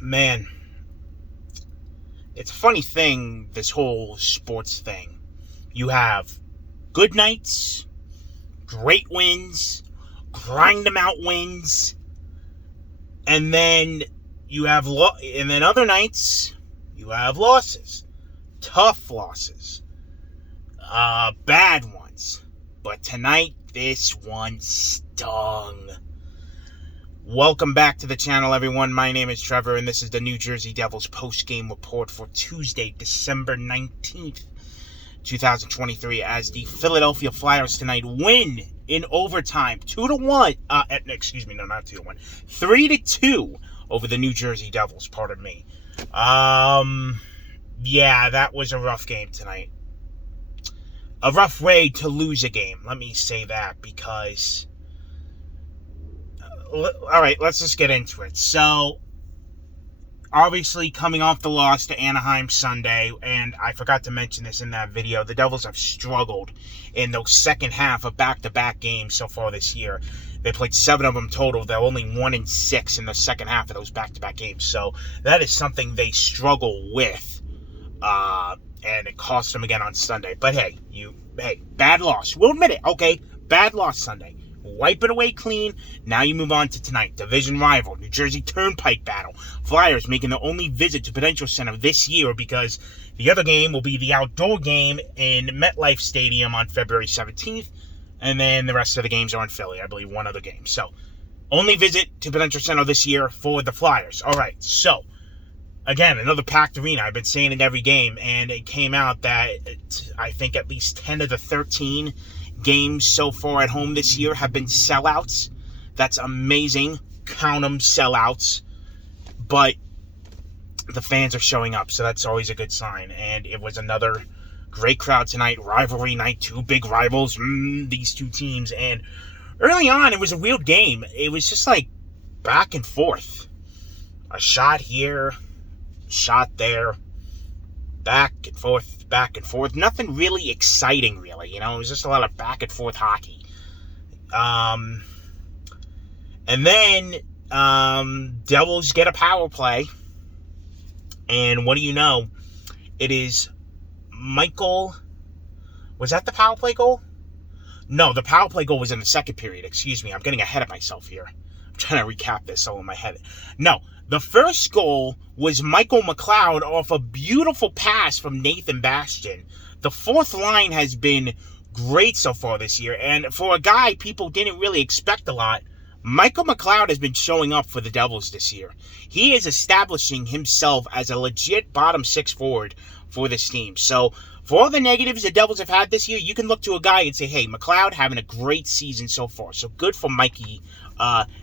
Man, it's a funny thing, this whole sports thing. You have good nights, great wins, grind them out wins, and then and then other nights you have losses, tough losses, bad ones. But tonight, this one stung. Welcome back to the channel, everyone. My name is Trevor, and this is the New Jersey Devils post-game report for Tuesday, December 19th, 2023, as the Philadelphia Flyers tonight win in overtime 2-1. No, not 2-1. 3-2 over the New Jersey Devils, pardon me. Yeah, that was a rough game tonight. A rough way to lose a game, let me say that, because... all right, let's just get into it. So, obviously, coming off the loss to Anaheim Sunday, and I forgot to mention this in that video, the Devils have struggled in those second half of back-to-back games so far this year. They played 7 of them total. They're only 1-6 in the second half of those back-to-back games. So, that is something they struggle with, and it cost them again on Sunday. But hey, bad loss. We'll admit it, okay? Bad loss Sunday. Wipe it away clean. Now you move on to tonight. Division rival, New Jersey Turnpike battle. Flyers making their only visit to Prudential Center this year because the other game will be the outdoor game in MetLife Stadium on February 17th. And then the rest of the games are in Philly. I believe one other game. So, only visit to Prudential Center this year for the Flyers. All right, so, again, another packed arena. I've been saying it every game, and it came out that I think at least 10 of the 13 games so far at home this year have been sellouts. That's amazing. Count them, sellouts. But the fans are showing up, so that's always a good sign. And it was another great crowd tonight. Rivalry night, 2 big rivals, these 2 teams. And early on, it was a weird game. It was just like back and forth. A shot here, shot there, back and forth. Nothing really exciting, really. You know, it was just a lot of back and forth hockey. And then Devils get a power play. And what do you know? It is Michael. Was that the power play goal? No, the power play goal was in the second period. Excuse me. I'm getting ahead of myself here. I'm trying to recap this all in my head. No. The first goal was Michael McLeod off a beautiful pass from Nathan Bastian. The fourth line has been great so far this year, and for a guy people didn't really expect a lot, Michael McLeod has been showing up for the Devils this year. He is establishing himself as a legit bottom 6 forward for this team. So, for all the negatives the Devils have had this year, you can look to a guy and say, hey, McLeod having a great season so far. So, good for Mikey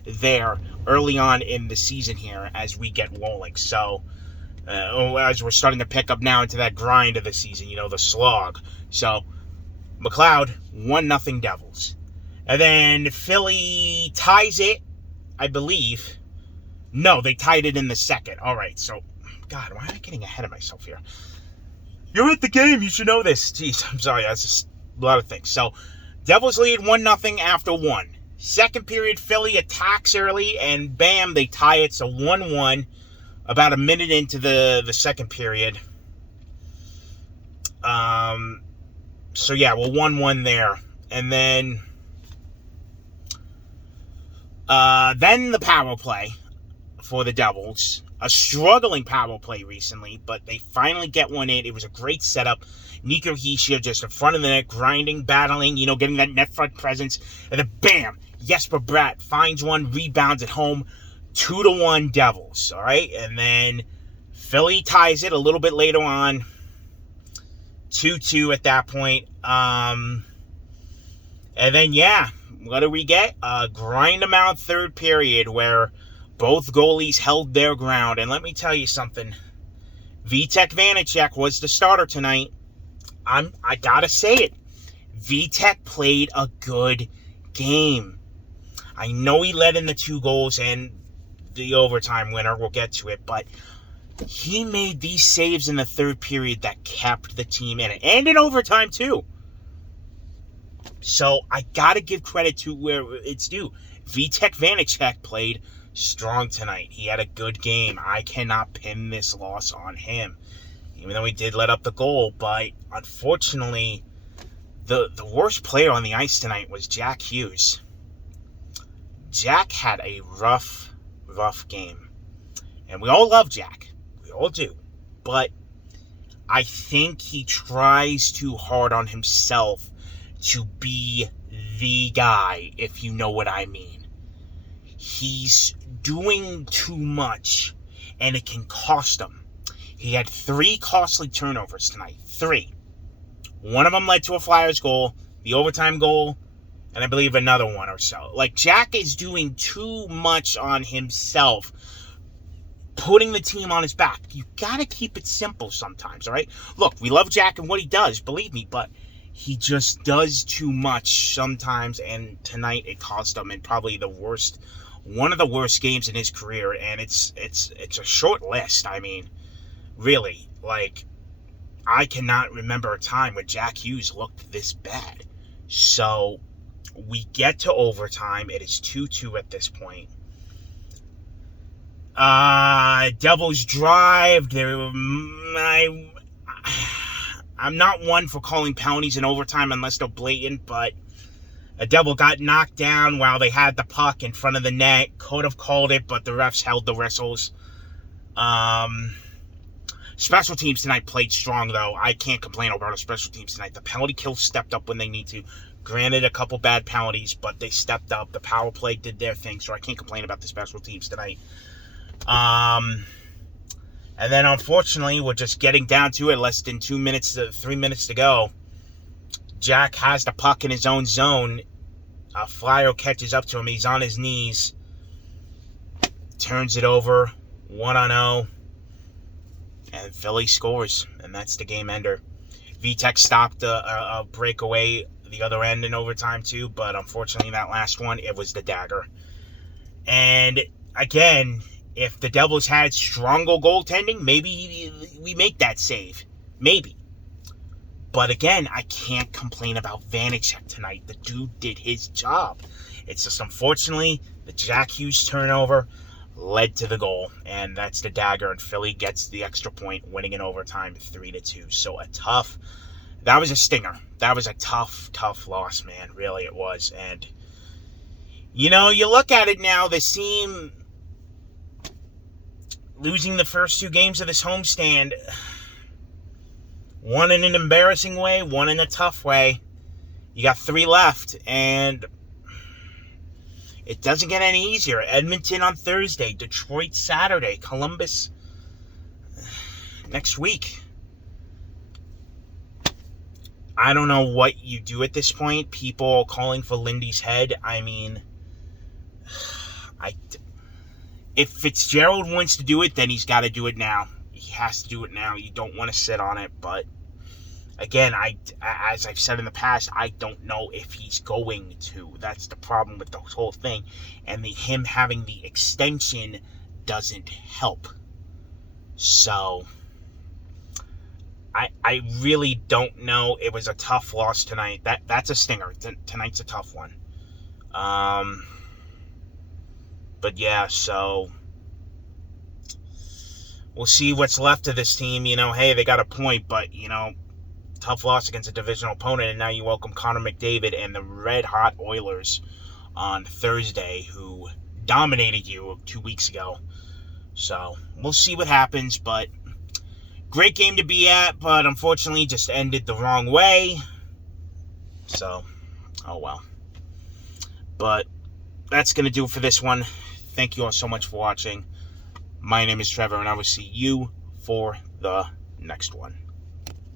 there early on in the season here as we get rolling. So, as we're starting to pick up now into that grind of the season, you know, the slog. So, McLeod, 1-0 Devils. And then Philly ties it, I believe. No, they tied it in the second. All right, so, God, why am I getting ahead of myself here? You're at the game, you should know this. Jeez, I'm sorry, that's just a lot of things. So, Devils lead 1-0 after 1. Second period, Philly attacks early, and bam, they tie it. So 1-1, about a minute into the second period. So yeah, well, 1-1 there. And then the power play for the Devils. A struggling power play recently, but they finally get one in. It was a great setup. Nico Hischier just in front of the net, grinding, battling, you know, getting that net front presence. And then bam! Jesper Bratt finds one, rebounds at home, 2-1 Devils, all right? And then Philly ties it a little bit later on, 2-2 at that point. And then, yeah, what do we get? Grind them out third period where both goalies held their ground. And let me tell you something. Vitek Vanacek was the starter tonight. I gotta say it. Vitek played a good game. I know he led in the 2 goals and the overtime winner. We'll get to it. But he made these saves in the third period that kept the team in it. And in overtime, too. So, I got to give credit to where it's due. Vitek Vanacek played strong tonight. He had a good game. I cannot pin this loss on him, even though he did let up the goal. But unfortunately, the worst player on the ice tonight was Jack Hughes. Jack had a rough game. And we all love Jack. We all do. But I think he tries too hard on himself to be the guy, if you know what I mean. He's doing too much, and it can cost him. He had 3 costly turnovers tonight. 3. One of them led to a Flyers goal, the overtime goal, and I believe another one or so. Like, Jack is doing too much on himself, putting the team on his back. You gotta keep it simple sometimes, all right? Look, we love Jack and what he does, believe me, but he just does too much sometimes, and tonight it cost him in probably one of the worst games in his career, and it's a short list. I mean, really, like, I cannot remember a time when Jack Hughes looked this bad. So we get to overtime. It is 2-2 at this point. Devils drive. I'm not one for calling penalties in overtime unless they're blatant, but a Devil got knocked down while they had the puck in front of the net. Could have called it, but the refs held the whistles. Special teams tonight played strong, though. I can't complain about our special teams tonight. The penalty kills stepped up when they need to. Granted, a couple bad penalties, but they stepped up. The power play did their thing, so I can't complain about the special teams tonight. And then, unfortunately, we're just getting down to it. Less than 3 minutes to go. Jack has the puck in his own zone. A Flyer catches up to him. He's on his knees. Turns it over. 1-0. And Philly scores. And that's the game ender. Vitek stopped a breakaway the other end in overtime too. But unfortunately, that last one, it was the dagger. And again, if the Devils had stronger goaltending, maybe we make that save. Maybe. But again, I can't complain about Vanecek tonight. The dude did his job. It's just, unfortunately, the Jack Hughes turnover led to the goal. And that's the dagger. And Philly gets the extra point, winning in overtime 3-2. So that was a stinger. That was a tough loss, man. Really, it was. And, you look at it now, the team losing the first 2 games of this homestand, one in an embarrassing way, one in a tough way. You got 3 left, and it doesn't get any easier. Edmonton on Thursday, Detroit Saturday, Columbus next week. I don't know what you do at this point. People calling for Lindy's head. I mean, if Fitzgerald wants to do it, then he's got to do it now. He has to do it now. You don't want to sit on it. But again, as I've said in the past, I don't know if he's going to. That's the problem with the whole thing. And him having the extension doesn't help. So I really don't know. It was a tough loss tonight. That's a stinger. Tonight's a tough one. But yeah, so we'll see what's left of this team. Hey, they got a point, but, tough loss against a divisional opponent, and now you welcome Connor McDavid and the red-hot Oilers on Thursday, who dominated you 2 weeks ago. So we'll see what happens, but great game to be at, but unfortunately just ended the wrong way. So, oh well. But that's going to do it for this one. Thank you all so much for watching. My name is Trevor, and I will see you for the next one.